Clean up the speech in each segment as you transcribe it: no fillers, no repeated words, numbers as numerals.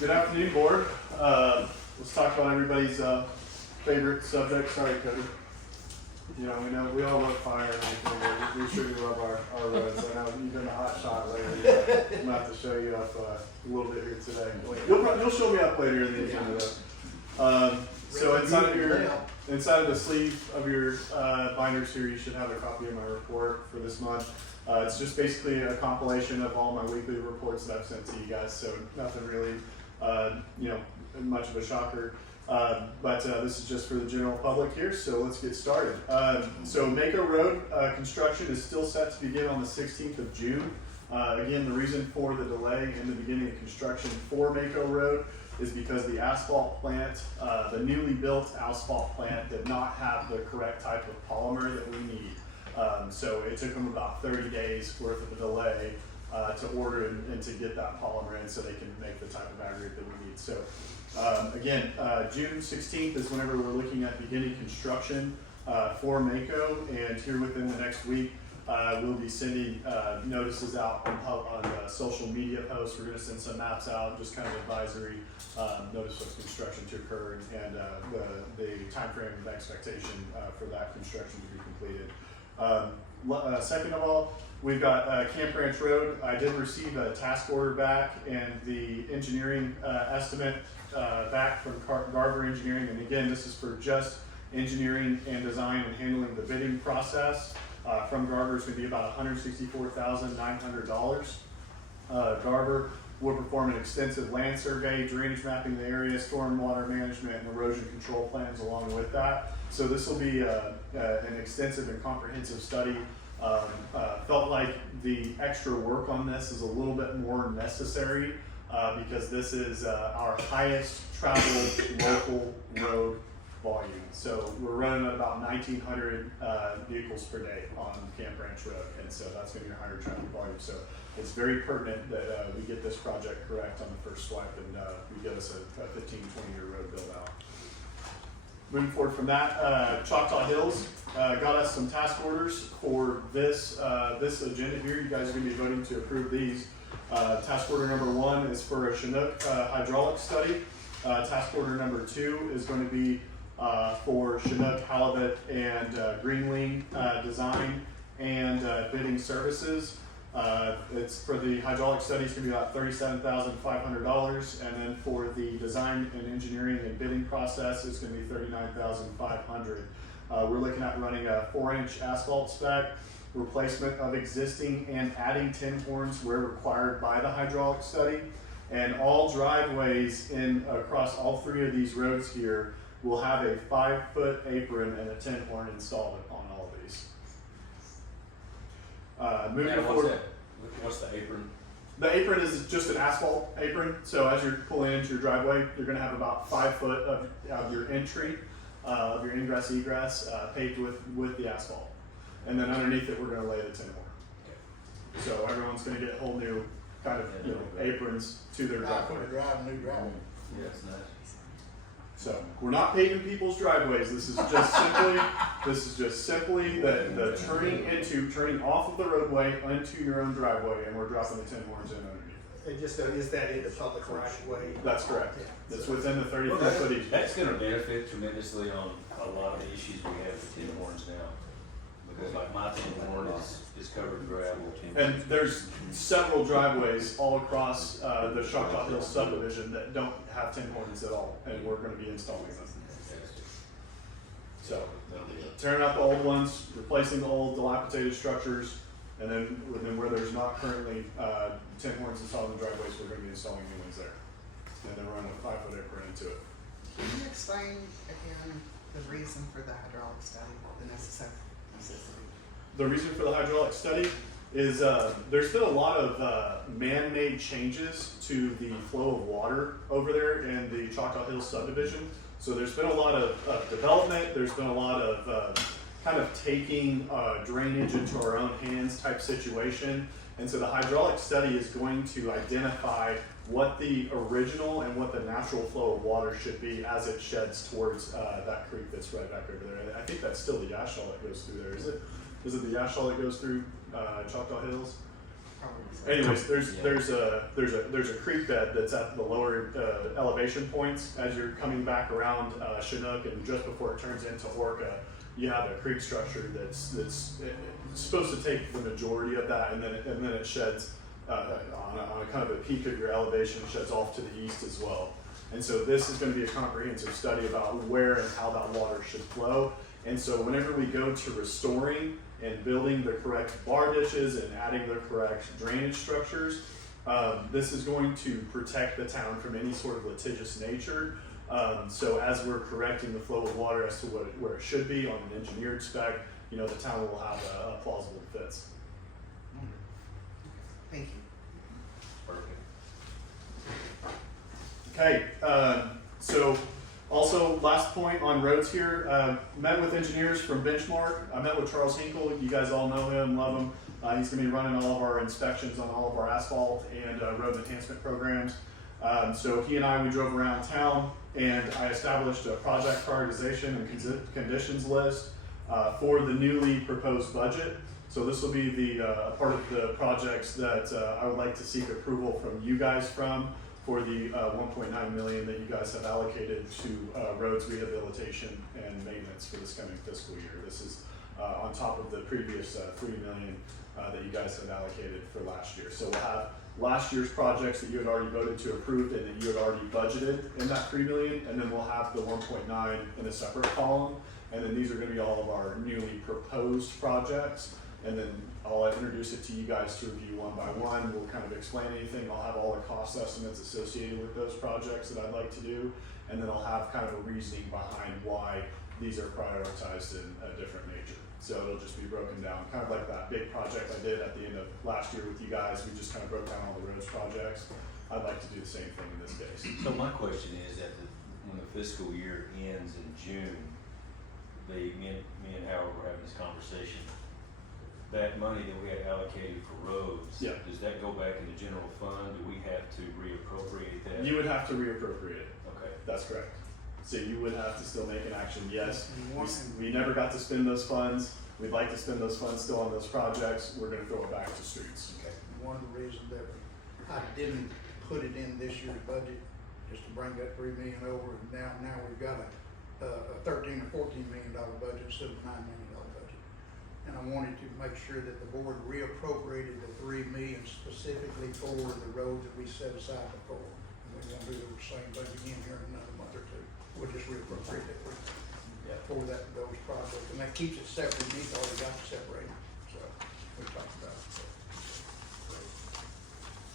Good afternoon, board. Let's talk about everybody's favorite subject. Sorry, Cody. You know we all love fire and everything, but we sure do love our roads. I know you've been a hot shot lately. I'm gonna have to show you up a little bit here today. You'll show me up later in the agenda though. So inside of the sleeve of your binders here, you should have a copy of my report for this month. It's just basically a compilation of all my weekly reports that I've sent to you guys. So nothing really, much of a shocker. But this is just for the general public here, so let's get started. So Mako Road construction is still set to begin on the 16th of June. Again, the reason for the delay in the beginning of construction for Mako Road is because the asphalt plant, the newly built asphalt plant, did not have the correct type of polymer that we need. So it took them about 30 days worth of a delay to order and to get that polymer in so they can make the type of aggregate that we need. So again, June 16th is whenever we're looking at beginning construction for Mako, and here within the next week we'll be sending notices out on social media posts. We're going to send some maps out, just kind of advisory notice of construction to occur and the time frame of expectation for that construction to be completed. Second of all, we've got Camp Ranch Road. I did receive a task order back and the engineering estimate back from Garver Engineering, and again, this is for just engineering and design and handling the bidding process. From Garver, it's going to be about $164,900. Garver will perform an extensive land survey, drainage mapping of the area, stormwater management, and erosion control plans along with that. So this will be an extensive and comprehensive study. Felt like the extra work on this is a little bit more necessary because this is our highest traveled local road volume. So we're running at about 1,900 vehicles per day on Camp Ranch Road, and so that's going to be a higher traffic volume. So it's very pertinent that we get this project correct on the first swipe, and we get us a 15-20 year road build out. Moving forward from that, Choctaw Hills got us some task orders for this agenda here. You guys are going to be voting to approve these. Task order number 1 is for a Chinook hydraulic study. Task order number 2 is going to be for Chinook, halibut, and greenling design and bidding services. It's for the hydraulic study, it's going to be about $37,500, and then for the design and engineering and bidding process, it's going to be $39,500. We're looking at running a 4-inch asphalt spec, replacement of existing, and adding tin horns where required by the hydraulic study. And all driveways across all 3 of these roads here will have a 5-foot apron and a tin horn installed on all of these. Moving forward. What's the apron? The apron is just an asphalt apron. So as you're pulling into your driveway, you're going to have about 5 foot of your entry, of your ingress egress paved with the asphalt, and then underneath it we're going to lay the tin horn. So everyone's going to get whole new kind of aprons to their driveway. New driveway. Yes, nice. So we're not paving people's driveways. This is just simply the turning off of the roadway onto your own driveway, and we're dropping the tin horns in underneath. It just is that in the public right of way? That's correct. Yeah. It's within the 35 foot each. That's going to benefit tremendously on a lot of the issues we have with tin horns now. Because like my tin horn is covered in gravel. And there's several driveways all across the Hochatown Hills subdivision that don't have tin horns at all, and we're going to be installing them. So, tearing out the old ones, replacing the old dilapidated structures, and then where there's not currently tin horns installed in the driveways, we're going to be installing new ones there. And then run a 5-foot apron into it. Can you explain again the reason for the hydraulic study, the necessity? The reason for the hydraulic study is there's been a lot of man-made changes to the flow of water over there in the Choctaw Hills subdivision. So there's been a lot of development, there's been a lot of kind of taking drainage into our own hands type situation. And so the hydraulic study is going to identify what the original and what the natural flow of water should be as it sheds towards that creek that's right back over there. I think that's still the Yashal that goes through there, is it? Is it the Yashal that goes through Choctaw Hills? probably. Anyways, there's a creek bed that's at the lower elevation points as you're coming back around Chinook, and just before it turns into Orca, you have a creek structure that's supposed to take the majority of that, and then it sheds on a kind of a peak of your elevation, sheds off to the east as well. And so this is going to be a comprehensive study about where and how that water should flow. And so whenever we go to restoring and building the correct bar ditches and adding the correct drainage structures, this is going to protect the town from any sort of litigious nature. So as we're correcting the flow of water as to where it should be on an engineered spec, the town will have a plausible defense. Thank you. Perfect. Okay, so also last point on roads here, met with engineers from Benchmark. I met with Charles Hinkle. You guys all know him, love him. He's gonna be running all of our inspections on all of our asphalt and road enhancement programs. So he and we drove around town, and I established a project prioritization and conditions list for the newly proposed budget. So this will be the part of the projects that I would like to seek approval from you guys for the 1.9 million that you guys have allocated to roads rehabilitation and maintenance for this coming fiscal year. This is on top of the previous 3 million that you guys had allocated for last year. So we'll have last year's projects that you had already voted to approve and that you had already budgeted in that 3 million, and then we'll have the 1.9 in a separate column. And then these are going to be all of our newly proposed projects. And then I'll introduce it to you guys to review one by one. We'll kind of explain anything. I'll have all the cost estimates associated with those projects that I'd like to do. And then I'll have kind of a reasoning behind why these are prioritized in a different nature. So it'll just be broken down, kind of like that big project I did at the end of last year with you guys. We just kind of broke down all the roads projects. I'd like to do the same thing in this case. So my question is that when the fiscal year ends in June, me and Howard were having this conversation, that money that we had allocated for roads, Yeah. does that go back in the general fund? Do we have to reappropriate that? You would have to reappropriate it. Okay. That's correct. So you would have to still make an action. Yes, we never got to spend those funds. We'd like to spend those funds still on those projects. We're going to throw it back to streets. Okay. One of the reasons that I didn't put it in this year's budget, just to bring that 3 million over, and now we've got a 13 or 14 million dollar budget instead of a $9 million budget. And I wanted to make sure that the board reappropriated the 3 million specifically for the roads that we set aside before. And we won't do the same thing again here in another month or two. We'll just reappropriate that for those projects, and that keeps it separate. He's already got to separate it, so we talked about it.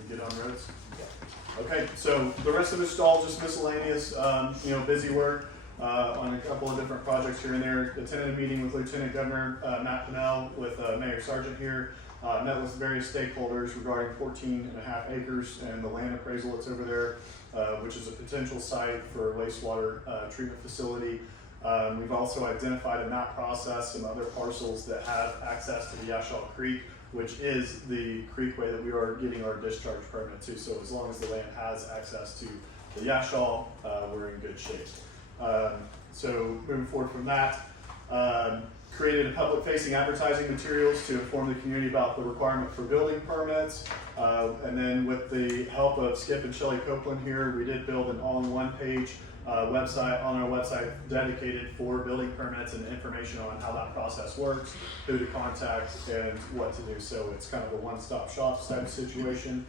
We get on roads? Yeah. Okay, so the rest of it's all just miscellaneous, busy work on a couple of different projects here and there. Attended a meeting with Lieutenant Governor Matt Pinnell with Mayor Sargent here. Met with various stakeholders regarding 14.5 acres and the land appraisal that's over there, which is a potential site for a wastewater treatment facility. We've also identified in that process some other parcels that have access to the Yashal Creek, which is the creekway that we are getting our discharge permit to. So as long as the land has access to the Yashal, we're in good shape. So moving forward from that, created public-facing advertising materials to inform the community about the requirement for building permits. And then with the help of Skip and Shelley Copeland here, we did build an all-in-one page website on our website dedicated for building permits and information on how that process works, who to contact, and what to do. So it's kind of a one-stop shop type of situation.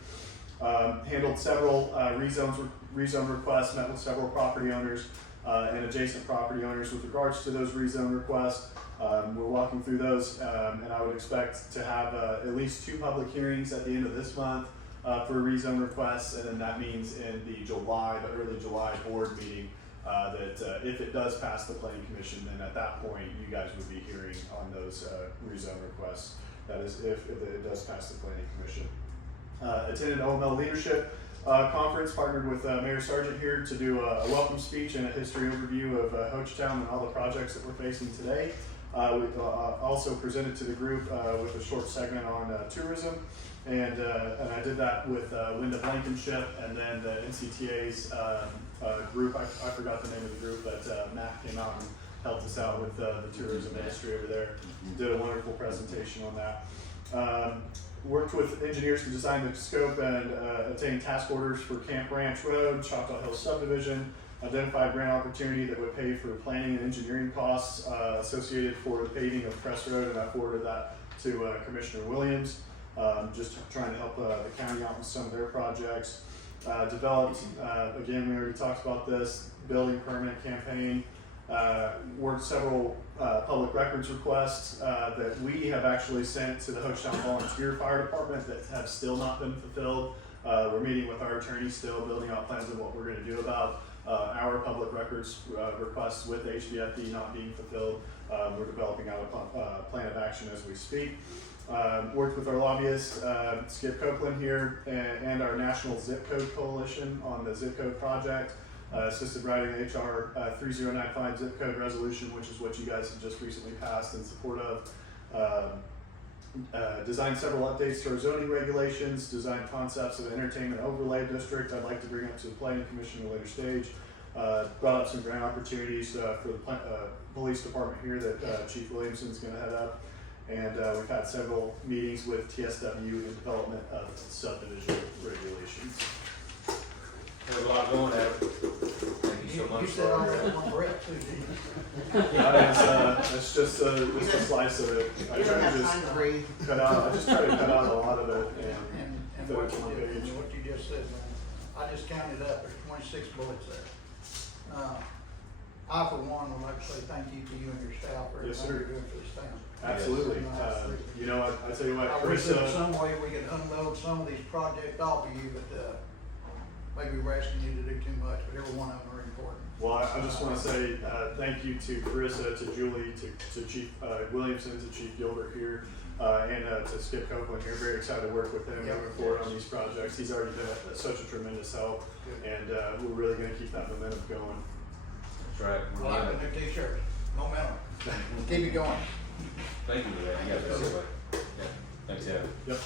Handled several rezone requests, met with several property owners and adjacent property owners with regards to those rezone requests. We're walking through those, and I would expect to have at least 2 public hearings at the end of this month for rezone requests, and then that means in the early July board meeting, that if it does pass the planning commission, then at that point you guys would be hearing on those rezone requests. That is if it does pass the planning commission. Attended OML leadership conference, partnered with Mayor Sargent here to do a welcome speech and a history overview of Hochatown and all the projects that we're facing today. We also presented to the group with a short segment on tourism, and I did that with Linda Blankenship and then the NCTA's group. I forgot the name of the group, but Matt came out and helped us out with the tourism industry over there. Did a wonderful presentation on that. Worked with engineers to design the scope and obtain task orders for Camp Ranch Road, Choctaw Hill subdivision. Identified grant opportunity that would pay for planning and engineering costs associated for the paving of Crest Road, and I forwarded that to Commissioner Williams. Just trying to help the county out with some of their projects. Developed, again, we already talked about this, building permit campaign. Worked several public records requests that we have actually sent to the Hochatown Volunteer Fire Department that have still not been fulfilled. We're meeting with our attorney still, building out plans of what we're gonna do about our public records requests with HVFD not being fulfilled. We're developing out a plan of action as we speak. Worked with our lobbyist, Skip Copeland here, and our National Zip Code Coalition on the Zip Code project. Assisted writing HR 3095 zip code resolution, which is what you guys have just recently passed in support of. Designed several updates to our zoning regulations, designed concepts of an entertainment overlay district I'd like to bring up to the planning commission at a later stage. Brought up some grant opportunities for the police department here that Chief Williamson's gonna head up. And we've had several meetings with TSW in development of subdivision regulations. There's a lot going at it. Thank you so much. You said all that one breath too, didn't you? That's just a slice of it. I You try don't to have just time to breathe. cut out. I just try to cut out a lot of it and And fit what it you on did, page. what you just said, man, I just counted up, there's 26 bullets there. I, for one, would like to say thank you to you and your staff for Yes, everything sir. you're doing for this town. Absolutely. You know, I tell you what, I wish there was Carissa. some way we could unload some of these projects off of you, but, maybe we're asking you to do too much, but every one of them are important. Well, I just want to say thank you to Carissa, to Julie, to Chief Williamson, to Chief Gilbert here, and to Skip Copeland here. Very excited to work with him Yeah. moving forward on these projects. He's already been such a tremendous help, Good. and we're really going to keep that momentum going. That's right. I We're like doing the it. new t-shirts, momentum, keep it going. Thank you for that. Yeah, that's the way. Yeah. Thanks, Adam. Yep.